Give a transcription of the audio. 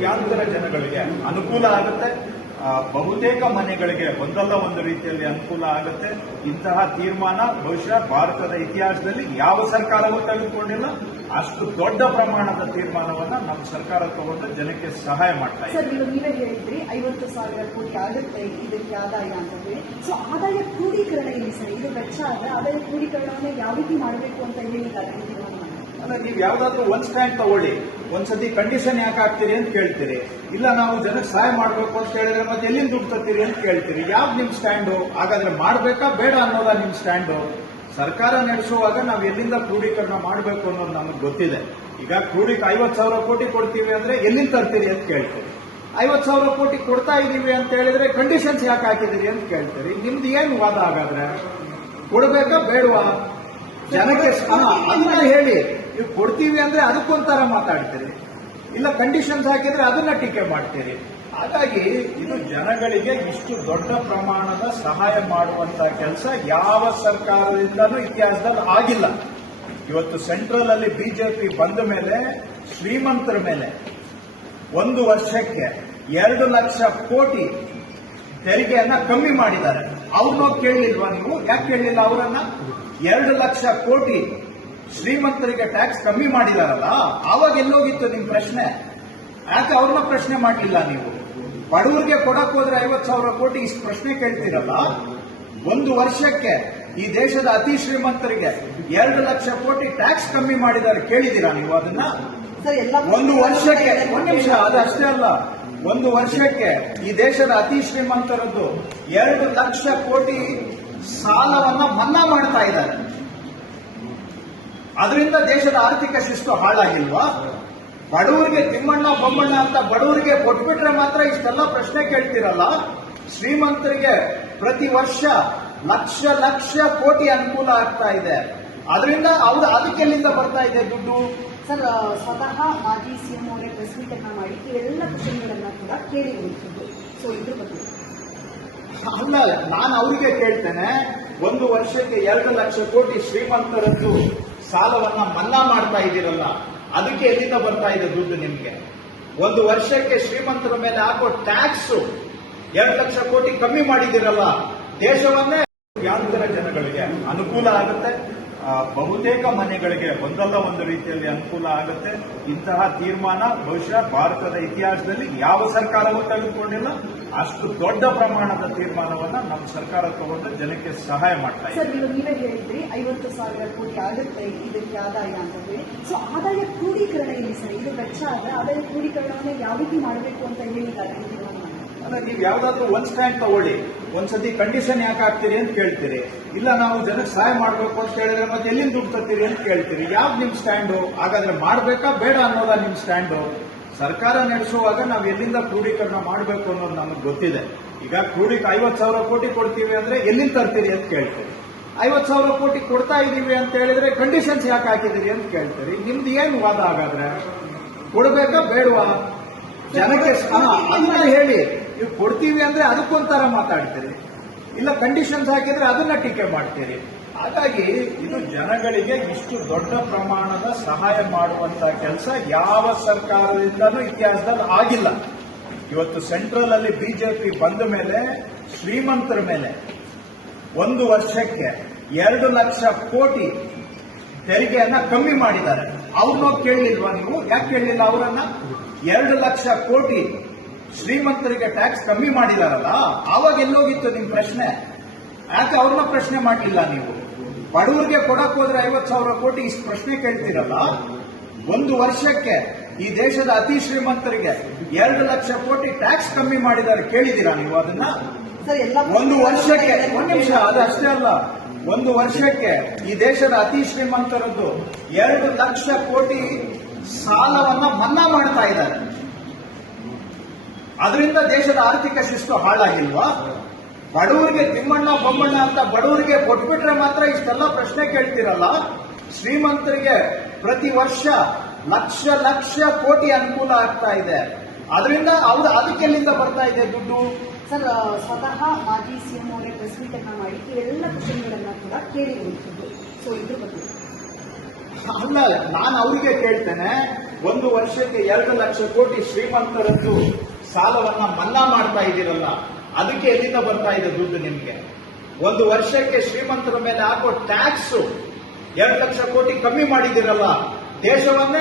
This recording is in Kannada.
ಕೋಟ್ಯಾಂತರ ಜನಗಳಿಗೆ ಅನುಕೂಲ ಆಗುತ್ತೆ. ಬಹುತೇಕ ಮನೆಗಳಿಗೆ ಒಂದಲ್ಲ ಒಂದು ರೀತಿಯಲ್ಲಿ ಅನುಕೂಲ ಆಗುತ್ತೆ. ಇಂತಹ ತೀರ್ಮಾನ ಬಹುಶಃ ಭಾರತದ ಇತಿಹಾಸದಲ್ಲಿ ಯಾವ ಸರ್ಕಾರವೂ ತೆಗೆದುಕೊಂಡಿಲ್ಲ. ಅಷ್ಟು ದೊಡ್ಡ ಪ್ರಮಾಣದ ತೀರ್ಮಾನವನ್ನ ನಮ್ಮ ಸರ್ಕಾರ ತಗೊಂಡು ಜನಕ್ಕೆ ಸಹಾಯ ಮಾಡ್ತಾ ಇದೆ. ಸರ್, ನೀವೇ ಹೇಳಿದ್ರಿ 50,000 ಕೋಟಿ ಆಗುತ್ತೆ ಇದಕ್ಕೆ ಆದಾಯ ಅಂತ ಹೇಳಿ. ಸೊ ಆದಾಯ ಕ್ರೋಢೀಕರಣ ಏನು ಸರ್? ಇದು ವೆಚ್ಚ ಆದ್ರೆ ಆದಾಯ ಕ್ರೋಢೀಕರಣವನ್ನ ಯಾವ ರೀತಿ ಮಾಡಬೇಕು ಅಂತ ಹೇಳಿದ್ದಾರೆ? ಅಲ್ಲ, ನೀವು ಯಾವ್ದಾದ್ರು ಒಂದ್ ಸ್ಟ್ಯಾಂಡ್ ತಗೊಳ್ಳಿ, ಒಂದ್ಸತಿ ಕಂಡೀಷನ್ ಯಾಕೆ ಹಾಕ್ತೀರಿ ಅಂತ ಕೇಳ್ತೀರಿ. ಇಲ್ಲ ನಾವು ಜನಕ್ಕೆ ಸಹಾಯ ಮಾಡಬೇಕು ಅಂತ ಹೇಳಿದ್ರೆ ಮತ್ತೆ ಎಲ್ಲಿಂದ ದುಡ್ಡು ತರ್ತೀರಿ ಅಂತ ಕೇಳ್ತೀರಿ. ಯಾವ್ದು ನಿಮ್ ಸ್ಟ್ಯಾಂಡು? ಹಾಗಾದ್ರೆ ಮಾಡ್ಬೇಕಾ ಬೇಡ ಅನ್ನೋದಾ ನಿಮ್ ಸ್ಟ್ಯಾಂಡು? ಸರ್ಕಾರ ನಡೆಸುವಾಗ ನಾವು ಎಲ್ಲಿಂದ ಕ್ರೋಢೀಕರಣ ಮಾಡಬೇಕು ಅನ್ನೋದು ನಮಗೆ ಗೊತ್ತಿದೆ. ಈಗ 50,000 ಕೋಟಿ ಕೊಡ್ತೀವಿ ಅಂದ್ರೆ ಎಲ್ಲಿಂದ ತರ್ತೀರಿ ಅಂತ ಕೇಳ್ತೀರಿ. 50,000 ಕೋಟಿ ಕೊಡ್ತಾ ಇದೀವಿ ಅಂತ ಹೇಳಿದ್ರೆ ಕಂಡೀಷನ್ಸ್ ಯಾಕೆ ಹಾಕಿದಿರಿ ಅಂತ ಕೇಳ್ತೀರಿ. ನಿಮ್ದು ಏನು ವಾದ? ಹಾಗಾದ್ರೆ ಕೊಡ್ಬೇಕಾ ಬೇಡವಾ? ಜನಕ್ಕೆ ಅದನ್ನ ಹೇಳಿ. ನೀವು ಕೊಡ್ತೀವಿ ಅಂದ್ರೆ ಅದಕ್ಕೊಂಥರ ಮಾತಾಡ್ತೀರಿ, ಇಲ್ಲ ಕಂಡೀಷನ್ಸ್ ಹಾಕಿದ್ರೆ ಅದನ್ನ ಟೀಕೆ ಮಾಡ್ತೀರಿ. ಹಾಗಾಗಿ ಇದು ಜನಗಳಿಗೆ ಇಷ್ಟು ದೊಡ್ಡ ಪ್ರಮಾಣದ ಸಹಾಯ ಮಾಡುವಂತಹ ಕೆಲಸ ಯಾವ ಸರ್ಕಾರದಿಂದಲೂ ಇತಿಹಾಸದಲ್ಲಿ ಆಗಿಲ್ಲ. ಇವತ್ತು ಸೆಂಟ್ರಲ್ ಅಲ್ಲಿ ಬಿಜೆಪಿ ಬಂದ ಮೇಲೆ ಶ್ರೀಮಂತರ ಮೇಲೆ ಒಂದು ವರ್ಷಕ್ಕೆ 2 ಲಕ್ಷ ಕೋಟಿ ತೆರಿಗೆಯನ್ನ ಕಮ್ಮಿ ಮಾಡಿದ್ದಾರೆ. ಅವ್ರನ್ನ ಕೇಳಲಿಲ್ವಾ ನೀವು? ಯಾಕೆ ಕೇಳಲಿಲ್ಲ ಅವರನ್ನ? 2 ಲಕ್ಷ ಕೋಟಿ ಶ್ರೀಮಂತರಿಗೆ ಟ್ಯಾಕ್ಸ್ ಕಮ್ಮಿ ಮಾಡಿದಾರಲ್ಲ, ಆವಾಗ ಎಲ್ಲೋಗಿತ್ತು ನಿಮ್ ಪ್ರಶ್ನೆ? ಯಾಕೆ ಅವ್ರನ್ನ ಪ್ರಶ್ನೆ ಮಾಡಲಿಲ್ಲ ನೀವು? ಬಡವರಿಗೆ ಕೊಡಕ್ ಹೋದ್ರೆ 50,000 ಕೋಟಿ ಇಷ್ಟು ಪ್ರಶ್ನೆ ಕೇಳ್ತೀರಲ್ಲ. ಒಂದು ವರ್ಷಕ್ಕೆ ಈ ದೇಶದ ಅತಿ ಶ್ರೀಮಂತರಿಗೆ 2 ಲಕ್ಷ ಕೋಟಿ ಟ್ಯಾಕ್ಸ್ ಕಮ್ಮಿ ಮಾಡಿದ್ದಾರೆ. ಕೇಳಿದ್ದೀರಾ ನೀವು ಅದನ್ನ? ಒಂದು ವರ್ಷಕ್ಕೆ, ಒಂದು ನಿಮಿಷ, ಅದಷ್ಟೇ ಅಲ್ಲ, ಒಂದು ವರ್ಷಕ್ಕೆ ಈ ದೇಶದ ಅತಿ ಶ್ರೀಮಂತರದ್ದು 2 ಲಕ್ಷ ಕೋಟಿ ಸಾಲವನ್ನ ಮನ್ನಾ ಮಾಡ್ತಾ ಇದ್ದಾರೆ. ಅದರಿಂದ ದೇಶದ ಆರ್ಥಿಕ ಶಿಸ್ತು ಹಾಳಾಗಿಲ್ವಾ? ಬಡವರಿಗೆ ತಿಮ್ಮಣ್ಣ ಬೊಮ್ಮಣ್ಣ ಅಂತ ಬಡವರಿಗೆ ಕೊಟ್ಬಿಟ್ರೆ ಮಾತ್ರ ಇಷ್ಟೆಲ್ಲ ಪ್ರಶ್ನೆ ಕೇಳ್ತಿರಲ್ಲ. ಶ್ರೀಮಂತರಿಗೆ ಪ್ರತಿ ವರ್ಷ ಲಕ್ಷ ಲಕ್ಷ ಕೋಟಿ ಅನುಕೂಲ ಆಗ್ತಾ ಇದೆ. ಅದರಿಂದ ಅದಕ್ಕೆಲ್ಲಿಂದ ಬರ್ತಾ ಇದೆ ದುಡ್ಡು? ಸರ್, ಸ್ವತಃ ಮಾಜಿ ಸಿಎಂ ಅವರೇ ಪ್ರೆಸ್ ಮೀಟ್ ಅನ್ನ ಮಾಡಿ ಎಲ್ಲ ಕ್ವಶನ್ಗಳನ್ನ ಕೂಡ ಕೇಳಿರುವಂಥದ್ದು. ಸೊ ಇದ್ರ ಬಗ್ಗೆ ಅಲ್ಲ, ನಾನು ಅವರಿಗೆ ಕೇಳ್ತೇನೆ, ಒಂದು ವರ್ಷಕ್ಕೆ 2 ಲಕ್ಷ ಕೋಟಿ ಶ್ರೀಮಂತರದ್ದು ಸಾಲವನ್ನ ಮನ್ನಾ ಮಾಡ್ತಾ ಇದ್ದೀರಲ್ಲ, ಅದಕ್ಕೆ ಎಲ್ಲಿಂದ ಬರ್ತಾ ಇದೆ ದುಡ್ಡು ನಿಮ್ಗೆ? ಒಂದು ವರ್ಷಕ್ಕೆ ಶ್ರೀಮಂತರ ಮೇಲೆ ಹಾಕೋ ಟ್ಯಾಕ್ಸ್ 2 ಲಕ್ಷ ಕೋಟಿ ಕಮ್ಮಿ ಮಾಡಿದಿರಲ್ಲ, ದೇಶವನ್ನೇ ಕೋಟ್ಯಾಂತರ ಜನಗಳಿಗೆ ಅನುಕೂಲ ಆಗುತ್ತೆ. ಬಹುತೇಕ ಮನೆಗಳಿಗೆ ಒಂದಲ್ಲ ಒಂದು ರೀತಿಯಲ್ಲಿ ಅನುಕೂಲ ಆಗುತ್ತೆ. ಇಂತಹ ತೀರ್ಮಾನ ಬಹುಶಃ ಭಾರತದ ಇತಿಹಾಸದಲ್ಲಿ ಯಾವ ಸರ್ಕಾರವೂ ತೆಗೆದುಕೊಂಡಿಲ್ಲ. ಅಷ್ಟು ದೊಡ್ಡ ಪ್ರಮಾಣದ ತೀರ್ಮಾನವನ್ನ ನಮ್ಮ ಸರ್ಕಾರ ತಗೊಂಡು ಜನಕ್ಕೆ ಸಹಾಯ ಮಾಡ್ತಾ ಇದೆ. ಸರ್, ನೀವೇ ಹೇಳಿದ್ರಿ 50,000 ಕೋಟಿ ಆಗುತ್ತೆ ಇದಕ್ಕೆ ಆದಾಯ ಅಂತ ಹೇಳಿ. ಸೊ ಆದಾಯ ಕ್ರೋಢೀಕರಣ ಏನು ಸರ್? ಇದು ವೆಚ್ಚ ಆದ್ರೆ ಆದಾಯ ಕ್ರೋಢೀಕರಣವನ್ನ ಯಾವ ರೀತಿ ಮಾಡಬೇಕು ಅಂತ ಹೇಳಿದ್ದಾರೆ? ಅಲ್ಲ, ನೀವು ಯಾವ್ದಾದ್ರು ಒಂದ್ ಸ್ಟ್ಯಾಂಡ್ ತಗೊಳ್ಳಿ, ಒಂದ್ಸತಿ ಕಂಡೀಷನ್ ಯಾಕೆ ಹಾಕ್ತೀರಿ ಅಂತ ಕೇಳ್ತೀರಿ. ಇಲ್ಲ ನಾವು ಜನಕ್ಕೆ ಸಹಾಯ ಮಾಡಬೇಕು ಅಂತ ಹೇಳಿದ್ರೆ ಮತ್ತೆ ಎಲ್ಲಿಂದ ದುಡ್ಡು ತರ್ತೀರಿ ಅಂತ ಕೇಳ್ತೀರಿ. ಯಾವ್ದು ನಿಮ್ ಸ್ಟ್ಯಾಂಡು? ಹಾಗಾದ್ರೆ ಮಾಡ್ಬೇಕಾ ಬೇಡ ಅನ್ನೋದಾ ನಿಮ್ ಸ್ಟ್ಯಾಂಡು? ಸರ್ಕಾರ ನಡೆಸುವಾಗ ನಾವು ಎಲ್ಲಿಂದ ಕ್ರೋಢೀಕರಣ ಮಾಡಬೇಕು ಅನ್ನೋದು ನಮಗೆ ಗೊತ್ತಿದೆ. ಈಗ 50,000 ಕೋಟಿ ಕೊಡ್ತೀವಿ ಅಂದ್ರೆ ಎಲ್ಲಿಂದ ತರ್ತೀರಿ ಅಂತ ಕೇಳ್ತೀರಿ. 50,000 ಕೋಟಿ ಕೊಡ್ತಾ ಇದೀವಿ ಅಂತ ಹೇಳಿದ್ರೆ ಕಂಡೀಷನ್ಸ್ ಯಾಕೆ ಹಾಕಿದಿರಿ ಅಂತ ಕೇಳ್ತೀರಿ. ನಿಮ್ದು ಏನು ವಾದ? ಹಾಗಾದ್ರೆ ಕೊಡ್ಬೇಕಾ ಬೇಡವಾ? ಜನಕ್ಕೆ ಅದನ್ನ ಹೇಳಿ. ನೀವು ಕೊಡ್ತೀವಿ ಅಂದ್ರೆ ಅದಕ್ಕೊಂಥರ ಮಾತಾಡ್ತೀರಿ, ಇಲ್ಲ ಕಂಡೀಷನ್ಸ್ ಹಾಕಿದ್ರೆ ಅದನ್ನ ಟೀಕೆ ಮಾಡ್ತೀರಿ. ಹಾಗಾಗಿ ಇದು ಜನಗಳಿಗೆ ಇಷ್ಟು ದೊಡ್ಡ ಪ್ರಮಾಣದ ಸಹಾಯ ಮಾಡುವಂತಹ ಕೆಲಸ ಯಾವ ಸರ್ಕಾರದಿಂದಲೂ ಇತಿಹಾಸದಲ್ಲಿ ಆಗಿಲ್ಲ. ಇವತ್ತು ಸೆಂಟ್ರಲ್ ಅಲ್ಲಿ ಬಿಜೆಪಿ ಬಂದ ಮೇಲೆ ಶ್ರೀಮಂತರ ಮೇಲೆ ಒಂದು ವರ್ಷಕ್ಕೆ 2 ಲಕ್ಷ ಕೋಟಿ ತೆರಿಗೆಯನ್ನ ಕಮ್ಮಿ ಮಾಡಿದ್ದಾರೆ. ಅವ್ರನ್ನ ಕೇಳಲಿಲ್ವಾ ನೀವು? ಯಾಕೆ ಕೇಳಲಿಲ್ಲ ಅವರನ್ನ? 2 ಲಕ್ಷ ಕೋಟಿ ಶ್ರೀಮಂತರಿಗೆ ಟ್ಯಾಕ್ಸ್ ಕಮ್ಮಿ ಮಾಡಿದಾರಲ್ಲ, ಆವಾಗ ಎಲ್ಲೋಗಿತ್ತು ನಿಮ್ ಪ್ರಶ್ನೆ? ಯಾಕೆ ಅವ್ರನ್ನ ಪ್ರಶ್ನೆ ಮಾಡಲಿಲ್ಲ ನೀವು? ಬಡವರಿಗೆ ಕೊಡಕ್ ಹೋದ್ರೆ 50,000 ಕೋಟಿ ಇಷ್ಟು ಪ್ರಶ್ನೆ ಕೇಳ್ತೀರಲ್ಲ. ಒಂದು ವರ್ಷಕ್ಕೆ ಈ ದೇಶದ ಅತಿ ಶ್ರೀಮಂತರಿಗೆ 2 ಲಕ್ಷ ಕೋಟಿ ಟ್ಯಾಕ್ಸ್ ಕಮ್ಮಿ ಮಾಡಿದ್ದಾರೆ. ಕೇಳಿದ್ದೀರಾ ನೀವು ಅದನ್ನ? ಒಂದು ವರ್ಷಕ್ಕೆ, ಒಂದು ನಿಮಿಷ, ಅದಷ್ಟೇ ಅಲ್ಲ, ಒಂದು ವರ್ಷಕ್ಕೆ ಈ ದೇಶದ ಅತಿ ಶ್ರೀಮಂತರದ್ದು 2 ಲಕ್ಷ ಕೋಟಿ ಸಾಲವನ್ನ ಮನ್ನಾ ಮಾಡ್ತಾ ಇದ್ದಾರೆ. ಅದರಿಂದ ದೇಶದ ಆರ್ಥಿಕ ಶಿಸ್ತು ಹಾಳಾಗಿಲ್ವಾ? ಬಡವರಿಗೆ ತಿಮ್ಮಣ್ಣ ಬೊಮ್ಮಣ್ಣ ಅಂತ ಬಡವರಿಗೆ ಕೊಟ್ಬಿಟ್ರೆ ಮಾತ್ರ ಇಷ್ಟೆಲ್ಲ ಪ್ರಶ್ನೆ ಕೇಳ್ತಿರಲ್ಲ. ಶ್ರೀಮಂತರಿಗೆ ಪ್ರತಿ ವರ್ಷ ಲಕ್ಷ ಲಕ್ಷ ಕೋಟಿ ಅನುಕೂಲ ಆಗ್ತಾ ಇದೆ. ಅದರಿಂದ ಅದಕ್ಕೆಲ್ಲಿಂದ ಬರ್ತಾ ಇದೆ ದುಡ್ಡು? ಸರ್, ಸ್ವತಃ ಮಾಜಿ ಸಿಎಂ ಅವರೇ ಪ್ರೆಸ್ ಮೀಟ್ ಅನ್ನ ಮಾಡಿ ಎಲ್ಲ ಕ್ವಶನ್ಗಳನ್ನ ಕೂಡ ಕೇಳಿರುವಂಥದ್ದು. ಸೊ ಇದ್ರ ಬಗ್ಗೆ ಅಲ್ಲ, ನಾನು ಅವರಿಗೆ ಕೇಳ್ತೇನೆ, ಒಂದು ವರ್ಷಕ್ಕೆ 2 ಲಕ್ಷ ಕೋಟಿ ಶ್ರೀಮಂತರದ್ದು ಸಾಲವನ್ನ ಮನ್ನಾ ಮಾಡ್ತಾ ಇದ್ದೀರಲ್ಲ, ಅದಕ್ಕೆ ಎಲ್ಲಿಂದ ಬರ್ತಾ ಇದೆ ದುಡ್ಡು ನಿಮ್ಗೆ? ಒಂದು ವರ್ಷಕ್ಕೆ ಶ್ರೀಮಂತರ ಮೇಲೆ ಹಾಕೋ ಟ್ಯಾಕ್ಸ್ 2 ಲಕ್ಷ ಕೋಟಿ ಕಮ್ಮಿ ಮಾಡಿದಿರಲ್ಲ, ದೇಶವನ್ನೇ